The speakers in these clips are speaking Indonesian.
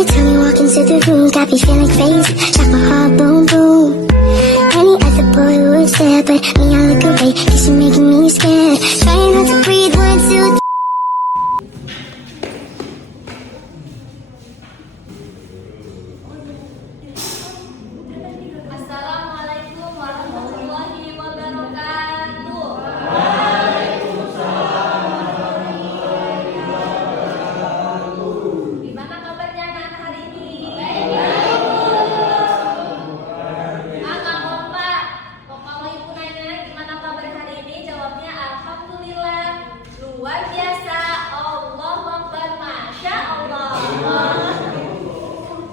Every time we walk into the room, got me feeling crazy, like my heart boom boom. Any other boy would stare, but me I look away, cause you're making me scared. Trying not to breathe, 1, 2, 3. Assalamualaikum warahmatullahi wabarakatuh. Gimana kabarnya anak hari ini? Nggak kompak. Kalau ibu nanya gimana kabar hari ini, jawabnya alhamdulillah. Luar biasa. Allahu Akbar. Masya Allah.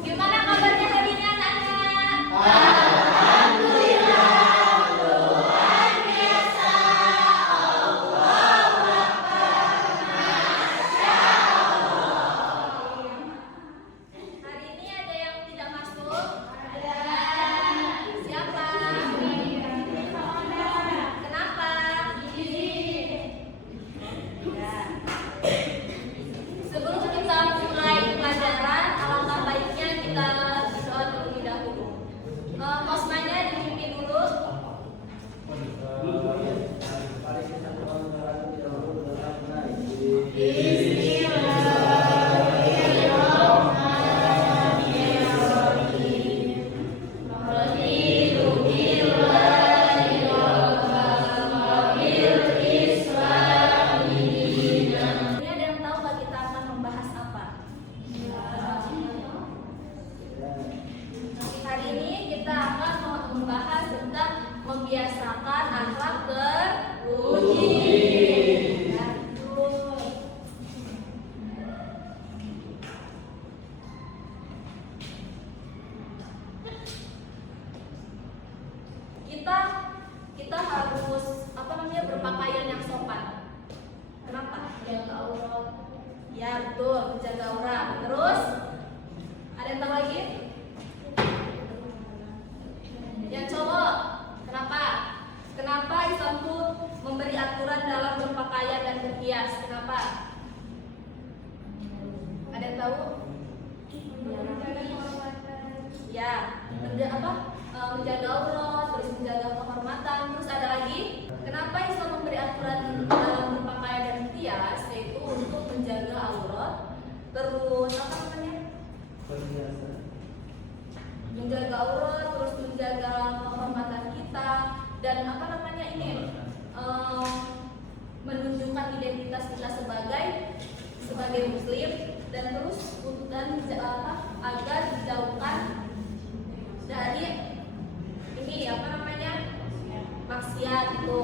Gimana kabarnya hari ini anak-anak? Hari ini ada yang tidak masuk? Ada. Siapa? Kenapa? Ya. Sebelum kita mulai pelajaran, alangkah baiknya kita berdoa terlebih dahulu. Kosmanya dipimpin dulu. Ini ada yang tahu nggak kita akan membahas apa? Hari ini kita akan membahas tentang membiasakan akhlak terpuji. Kita harus berpakaian yang sopan. Kenapa? Menjaga aurat. Ya betul, menjaga aurat. Terus ada yang tahu lagi? Yang cowok, kenapa? Kenapa Islam tuh memberi aturan dalam berpakaian dan berhias? Kenapa? Ada yang tahu? Ya, menjaga aurat, terus menjaga kehormatan. Terus ada lagi? Kenapa Islam memberi aturan dalam berpakaian dan berhias? Yaitu untuk menjaga aurat. Terus menjaga aurat, terus menjaga kehormatan kita, dan menunjukkan identitas kita sebagai muslim, dan terus agar dijauhkan dari maksiat itu.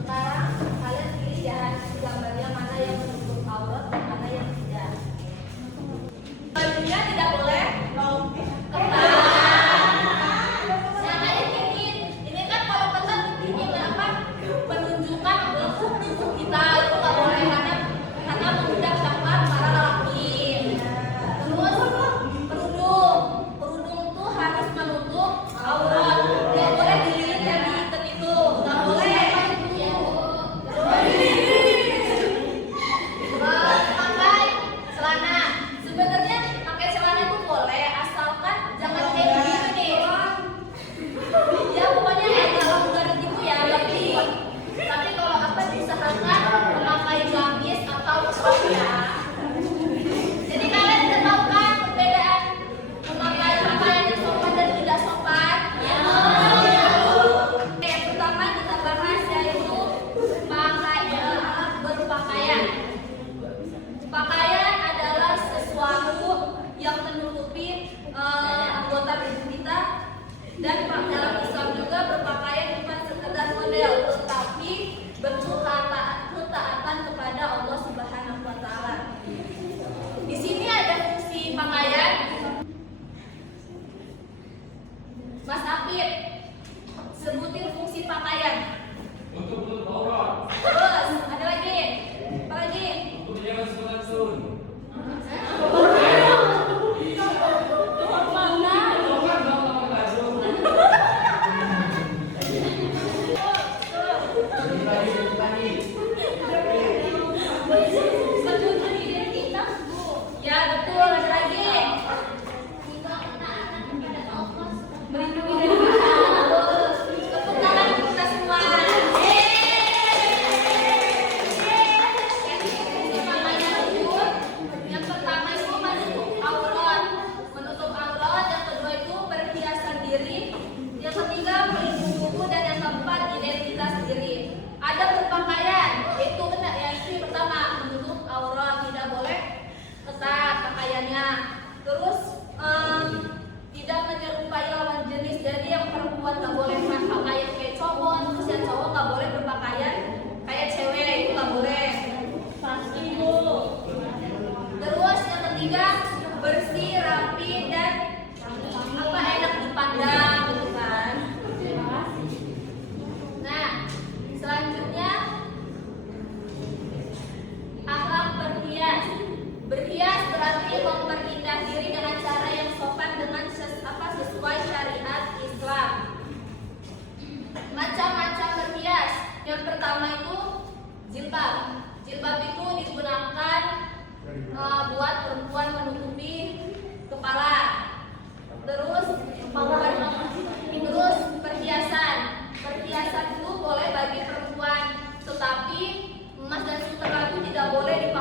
Sekarang kalian pilih ya gambarnya mana yang menutup aurat dan mana yang tidak. Bajunya tidak boleh ketat. Jangan ini kan kalau ketat ini menunjukkan tubuh kita itu nggak boleh karena mengundang syahwat para lelaki. Terus kerudung tuh harus menutup aurat. Nggak boleh dililit dan diikat itu, nggak boleh. Pakai celana. Sebenarnya pakai celana itu boleh, asalkan jangan kayak begini nih. Ya pokoknya agak longgar gitu ya, tapi kalau diusahakan memakai gamis atau crop ya. Jadi kalian udah tahu kan perbedaan memakai pakaian yang sopan dan tidak sopan? Ya. Yang pertama kita bahas yaitu alat berpakaian. Pakaian adalah sesuatu yang menutupi anggota tubuh kita, dan dalam Islam juga berpakaian bukan sekedar model, tetapi bentuk ketaatan kepada Allah Subhanahu wa Ta'ala.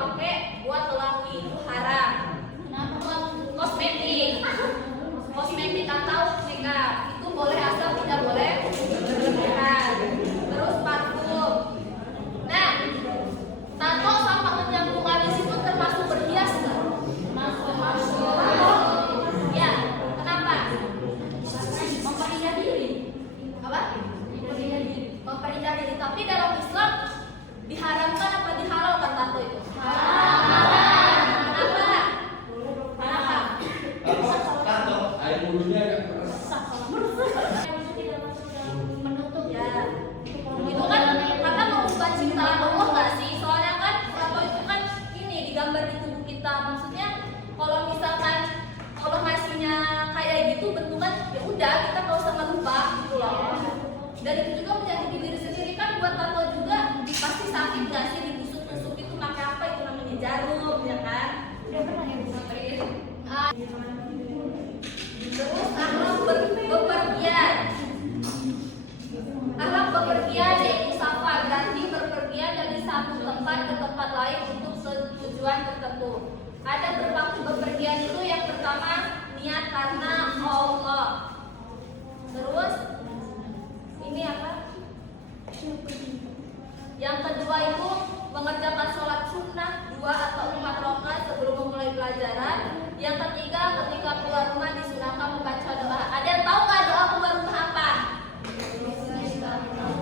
dipakai buat lelaki, itu haram. Buat kosmetik, kosmetik atau makeup itu boleh asal tidak boleh berlebihan. Terus parfum. Nah, tato sama menyambung alis itu termasuk berhias nggak? Masuk. Ya, kenapa? Memperindah diri. Apa? Memperindah diri. Tapi dalam Islam diharamkan apa dihalalkan tato itu? Haram. Kenapa? Kenapa? Tato, air bulunya Menutup ya. Itu kan karena mengubah ciptaan Allah nggak sih? Soalnya kan tato itu kan ini digambar di tubuh kita. Maksudnya kalau misalkan Allah ngasihnya kayak gitu bentukan, ya udah kita nggak usah merubah gitu loh. Dan itu juga menyakiti diri sendiri kan, buat tato juga pasti sakit nggak sih, ditusuk-tusuk itu pakai apa itu namanya jarum ya kan? Udah pernah ya benerin. Terus akhlak bepergian. Akhlak bepergian yaitu safar, berarti berpergian dari satu tempat ke tempat lain untuk tujuan tertentu. Ada berbagai bepergian itu, yang pertama niat karena Allah. Terus ini apa? Yang kedua itu mengerjakan sholat sunnah 2 atau 4 rakaat sebelum memulai pelajaran. Yang ketiga ketika keluar rumah disunahkan membaca doa. Ada yang tahu nggak doa keluar rumah apa?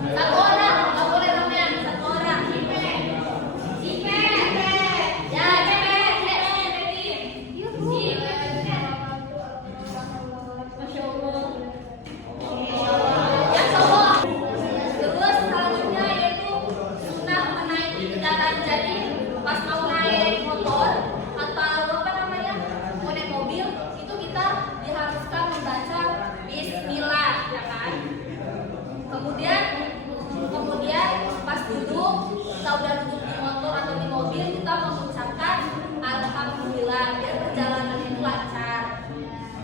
Satu orang, nggak boleh banyak. Satu orang. Ipe. Ya, Masya Allah. Yang cowok. Terus selanjutnya yaitu sunnah menaiki kendaraan. Jadi pas mau naik motor atau apa namanya, mau naik mobil, itu kita diharuskan membaca Bismillah, ya kan? Kemudian pas duduk, kita udah duduk di motor atau di mobil, kita mengucapkan Alhamdulillah biar perjalanan itu lancar.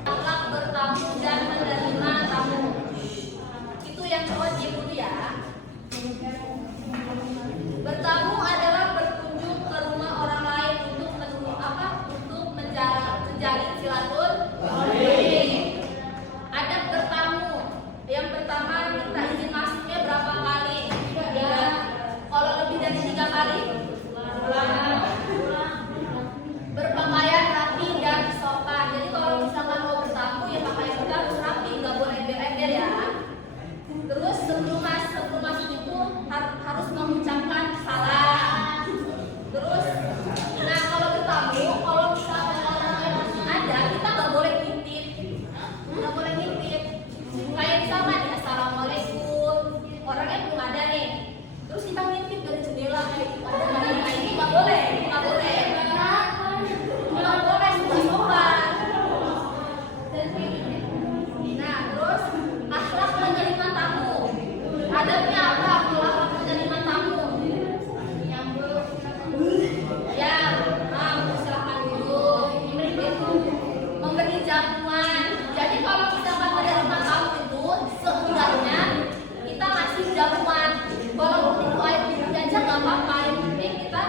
Akhlak bertamu dan menerima tamu. Itu yang wajib dulu ya. Bertamu adalah berkunjung ke rumah orang lain untuk menjalin silaturahmi. Adab bertamu. Yang pertama, minta izin masuknya berapa kali? Ya, kalau lebih dari 3 kali, berpakaian rapi dan sopan. Jadi kalau misalkan mau bertamu, ya pakaian kita harus rapi, nggak boleh ember-ember ya. Terus sebelum masuk itu harus mengucapkan salam. Terus, nah kalau bertamu, kalau misalkan orang yang ada, kita nggak boleh ngintip, Kayak misalkan ya, assalamualaikum, orangnya belum ada nih, terus kita ngintip dari jendela kayak gitu. Nah, ini nggak boleh, sudah sopan. Nah, terus akhlak menerima tamu. Adabnya apa? Akhlak menerima tamu. Ya, silakan duduk. Memberi jamuan. Jadi kalau misalkan menerima tamu itu seenggaknya kita kasih jamuan. Kalau itu air minum aja nggak apa-apa. Yang penting kita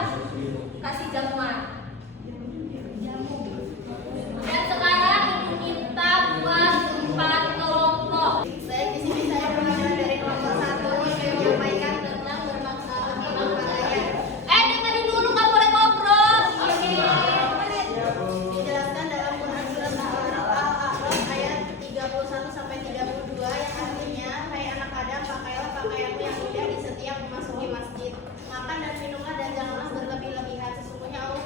kasih jamuan. Dan sekarang ibu kita buat 4 kelompok. Saya di sini belajar dari kelompok 1. Saya menyampaikan tentang bermasalah tentang pakaian. Dengerin dulu, nggak boleh ngobrol. Dijelaskan dalam Quran surat Al-A'raf ayat 31 sampai 32 yang artinya, hai anak Adam, pakailah pakaianmu yang indah di setiap memasuki masjid. Makan dan minumlah dan janganlah berlebih-lebihan. Sesungguhnya Allah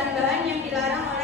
bahan-bahan yang dilarang oleh